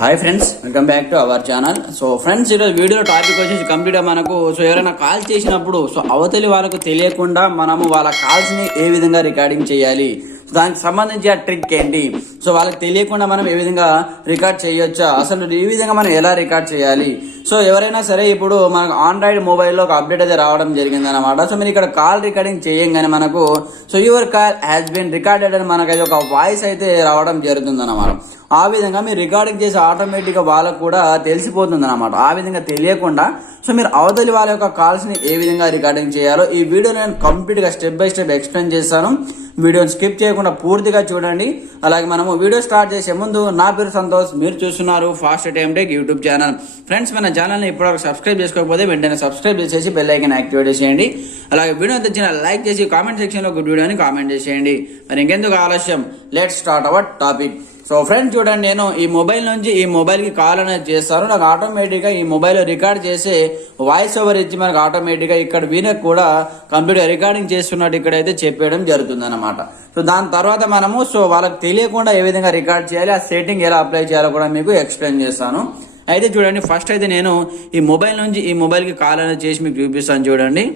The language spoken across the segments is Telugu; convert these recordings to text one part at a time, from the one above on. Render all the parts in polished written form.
Hi friends, welcome back to our channel. So friends, ఈరోజు వీడియో టాపిక్ వచ్చేసి కంప్లీట్గా మనకు ఎవరైనా కాల్ చేసినప్పుడు అవతలి వాళ్ళకు తెలియకుండా మనము వాళ్ళ కాల్స్ని ఏ విధంగా రికార్డింగ్ చేయాలి, దానికి సంబంధించి ఆ ట్రిక్ ఏంటి, సో వాళ్ళకి తెలియకుండా మనం ఏ విధంగా రికార్డ్ చేయొచ్చా, అసలు ఈ విధంగా మనం ఎలా రికార్డ్ చేయాలి. సో ఎవరైనా సరే ఇప్పుడు మనకు ఆండ్రాయిడ్ మొబైల్లో ఒక అప్డేట్ అయితే రావడం జరిగింది అనమాట. సో మీరు ఇక్కడ కాల్ రికార్డింగ్ చేయంగానే మనకు so your call has been recorded అని మనకైతే ఒక వాయిస్ అయితే రావడం జరుగుతుంది అనమాట. ఆ విధంగా మీరు రికార్డింగ్ చేసి ఆటోమేటిక్గా వాళ్ళకు కూడా తెలిసిపోతుంది అనమాట. ఆ విధంగా తెలియకుండా సో మీరు అవతలి వాళ్ళ యొక్క కాల్స్ని ఏ విధంగా రికార్డింగ్ చేయాలో ఈ వీడియో నేను కంప్లీట్గా స్టెప్ బై స్టెప్ ఎక్స్ప్లెయిన్ చేస్తాను. వీడియోని స్కిప్ చేయకుండా పూర్తిగా చూడండి. అలాగే మనము వీడియో స్టార్ట్ చేసే ముందు నా పేరు సంతోష్, మీరు చూస్తున్నారు fast time tech YouTube channel. Friends, మన ఛానల్ని ఇప్పటివరకు సబ్స్క్రైబ్ చేసుకోకపోతే వెంటనే సబ్స్క్రైబ్ చేసేసి బెల్ ఐకాన్ యాక్టివేట్ చేసేయండి. అలాగే వీడియో తెచ్చిన లైక్ చేసి కామెంట్ సెక్షన్లో గుడ్ వీడియోని కామెంట్ చేసేయండి. మరి ఇంకెందుకు ఆలస్యం, let's start our topic. So friends చూడండి, నేను ఈ మొబైల్ నుంచి ఈ మొబైల్కి కాల్ అనేది చేస్తాను. నాకు ఆటోమేటిక్గా ఈ మొబైల్ రికార్డ్ చేసే వాయిస్ ఓవర్ ఇచ్చి మనకు ఆటోమేటిక్గా ఇక్కడ వీనకు కూడా కంప్యూటర్ రికార్డింగ్ చేస్తున్నట్టు ఇక్కడైతే చెప్పేయడం జరుగుతుంది అనమాట. సో దాని తర్వాత మనము సో వాళ్ళకి తెలియకుండా ఏ విధంగా రికార్డ్ చేయాలి, ఆ సెట్టింగ్ ఎలా అప్లై చేయాలో కూడా మీకు ఎక్స్ప్లెయిన్ చేస్తాను. అయితే చూడండి, ఫస్ట్ అయితే నేను ఈ మొబైల్ నుంచి ఈ మొబైల్కి కాల్ అనేది చేసి మీకు చూపిస్తాను. చూడండి,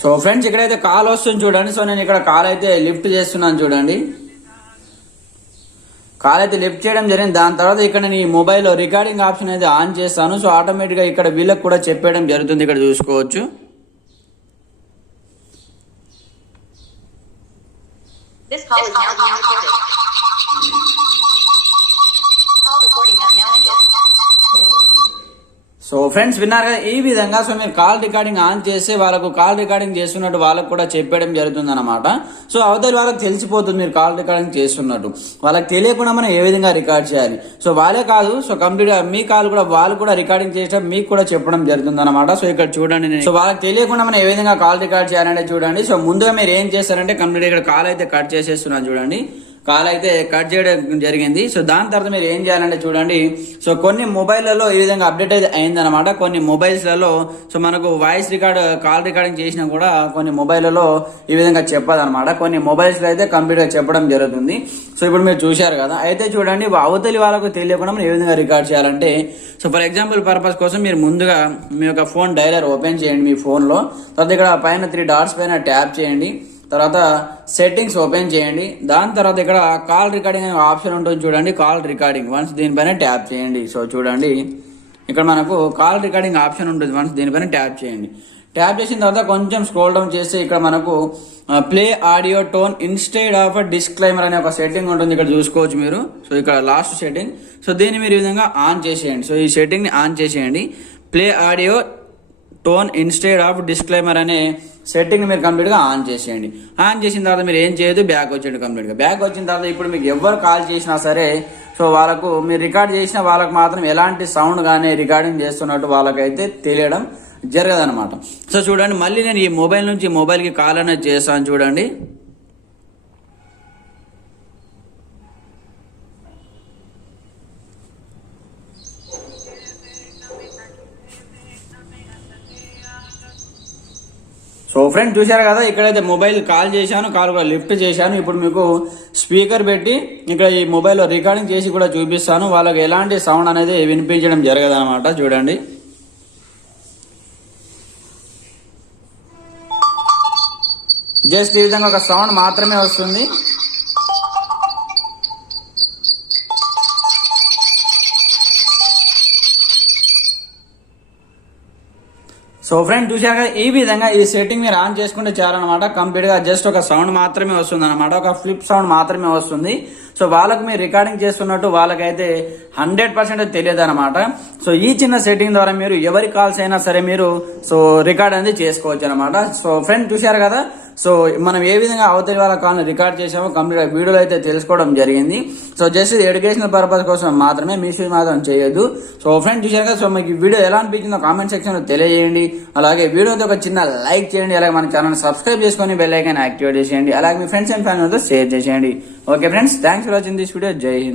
సో ఫ్రెండ్స్ ఇక్కడైతే కాల్ వస్తుంది చూడండి. సో నేను ఇక్కడ కాల్ అయితే లిఫ్ట్ చేస్తున్నాను. చూడండి, కాల్ అయితే లిఫ్ట్ చేయడం జరిగింది. దాని తర్వాత ఇక్కడ నేను ఈ మొబైల్లో రికార్డింగ్ ఆప్షన్ అయితే ఆన్ చేస్తాను. సో ఆటోమేటిక్గా ఇక్కడ వీళ్ళకి కూడా చెప్పేయడం జరుగుతుంది. ఇక్కడ చూసుకోవచ్చు. సో ఫ్రెండ్స్ విన్నారు కదా, ఈ విధంగా సో మీరు కాల్ రికార్డింగ్ ఆన్ చేస్తే వాళ్ళకు కాల్ రికార్డింగ్ చేస్తున్నట్టు వాళ్ళకు కూడా చెప్పడం జరుగుతుంది అనమాట. సో అవతలి వాళ్ళకి తెలిసిపోతుంది మీరు కాల్ రికార్డింగ్ చేస్తున్నట్టు. వాళ్ళకి తెలియకుండా మనం ఏ విధంగా రికార్డ్ చేయాలి, సో వాళ్ళే కాదు సో కంప్లీట్గా మీ కాల్ కూడా వాళ్ళు కూడా రికార్డింగ్ చేసడం మీకు కూడా చెప్పడం జరుగుతుంది అనమాట. సో ఇక్కడ చూడండి, సో వాళ్ళకి తెలియకుండా మనం ఏ విధంగా కాల్ రికార్డ్ చేయాలంటే చూడండి. సో ముందుగా మీరు ఏం చేస్తారంటే కంప్లీట్గా ఇక్కడ కాల్ అయితే కట్ చేసేస్తున్నాను. చూడండి, కాల్ అయితే కట్ చేయడం జరిగింది. సో దాని తర్వాత మీరు ఏం చేయాలంటే చూడండి, సో కొన్ని మొబైల్లలో ఈ విధంగా అప్డేట్ అయితే అయిందనమాట. కొన్ని మొబైల్స్లలో సో మనకు వాయిస్ రికార్డ్ కాల్ రికార్డింగ్ చేసినా కూడా కొన్ని మొబైల్లలో ఈ విధంగా చెప్పదనమాట. కొన్ని మొబైల్స్లో అయితే కంప్లీట్గా చెప్పడం జరుగుతుంది. సో ఇప్పుడు మీరు చూశారు కదా. అయితే చూడండి, అవతలి వాళ్ళకు తెలియకుండా మనం ఏ విధంగా రికార్డ్ చేయాలంటే సో ఫర్ ఎగ్జాంపుల్ పర్పస్ కోసం మీరు ముందుగా మీ యొక్క ఫోన్ డైలర్ ఓపెన్ చేయండి మీ ఫోన్లో. తర్వాత ఇక్కడ పైన 3 డాట్స్ పైన ట్యాప్ చేయండి. తర్వాత సెట్టింగ్స్ ఓపెన్ చేయండి. దాని తర్వాత ఇక్కడ కాల్ రికార్డింగ్ అనే ఆప్షన్ ఉంటుంది చూడండి, కాల్ రికార్డింగ్. వన్స్ దీనిపైన ట్యాప్ చేయండి. సో చూడండి, ఇక్కడ మనకు కాల్ రికార్డింగ్ ఆప్షన్ ఉంటుంది. వన్స్ దీనిపైన ట్యాప్ చేయండి. ట్యాప్ చేసిన తర్వాత కొంచెం స్క్రోల్ డౌన్ చేస్తే ఇక్కడ మనకు play audio tone instead of disclaimer అనే ఒక సెట్టింగ్ ఉంటుంది. ఇక్కడ చూసుకోవచ్చు మీరు. సో ఇక్కడ లాస్ట్ సెట్టింగ్. సో దీన్ని మీరు ఈ విధంగా ఆన్ చేసేయండి. సో ఈ సెట్టింగ్ని ఆన్ చేసేయండి. Play audio tone instead of disclaimer అనే సెట్టింగ్ మీరు కంప్లీట్గా ఆన్ చేసేయండి. ఆన్ చేసిన తర్వాత మీరు ఏం చేయదు, బ్యాక్ వచ్చేయండి. కంప్లీట్గా బ్యాక్ వచ్చిన తర్వాత ఇప్పుడు మీకు ఎవరు కాల్ చేసినా సరే సో వాళ్ళకు మీరు రికార్డ్ చేసిన వాళ్ళకు మాత్రం ఎలాంటి సౌండ్ కానీ రికార్డింగ్ చేస్తున్నట్టు వాళ్ళకైతే తెలియడం జరగదనమాట. సో చూడండి, మళ్ళీ నేను ఈ మొబైల్ నుంచి మొబైల్కి కాల్ అనేది చేస్తాను. చూడండి, సో ఫ్రెండ్స్ చూశారు కదా, ఇక్కడైతే మొబైల్ కాల్ చేశాను, కాల్ కూడా లిఫ్ట్ చేశాను. ఇప్పుడు మీకు స్పీకర్ పెట్టి ఇక్కడ ఈ మొబైల్లో రికార్డింగ్ చేసి కూడా చూపిస్తాను. వాళ్ళకి ఎలాంటి సౌండ్ అనేది వినిపించడం జరగదు అనమాట. చూడండి, జస్ట్ ఈ విధంగా ఒక సౌండ్ మాత్రమే వస్తుంది. సో ఫ్రెండ్ చూశాక ఈ విధంగా ఈ సెట్టింగ్ మీరు ఆన్ చేసుకుంటే చాలన్నమాట. కంప్లీట్గా జస్ట్ ఒక సౌండ్ మాత్రమే వస్తుంది అనమాట, ఒక ఫ్లిప్ సౌండ్ మాత్రమే వస్తుంది. సో వాళ్ళకు మీరు రికార్డింగ్ చేస్తున్నట్టు వాళ్ళకైతే 100% తెలియదు అనమాట. సో ఈ చిన్న సెట్టింగ్ ద్వారా మీరు ఎవరి కాల్స్ అయినా సరే మీరు సో రికార్డ్ అనేది చేసుకోవచ్చు అనమాట. సో ఫ్రెండ్ చూశారు కదా, సో మనం ఏ విధంగా అవతలి వాళ్ళ కాల్ని రికార్డ్ చేసామో కంప్లీట్గా వీడియోలో అయితే తెలుసుకోవడం జరిగింది. సో జస్ట్ ఎడ్యుకేషనల్ పర్పస్ కోసం మాత్రమే, మిస్యూజ్ మాత్రం చేయొద్దు. సో ఫ్రెండ్ చూశారు కదా, సో మీకు వీడియో ఎలా అనిపించిందో కామెంట్ సెక్షన్లో తెలియజేయండి. అలాగే వీడియోతో ఒక చిన్న లైక్ చేయండి. అలాగే మన ఛానల్ సబ్స్క్రైబ్ చేసుకొని బెల్ ఐకాన్ యాక్టివేట్ చేసేయండి. అలాగే మీ ఫ్రెండ్స్ అండ్ ఫ్యామిలీతో షేర్ చేసేయండి. Okay friends, thanks for watching this video. జై హింద్.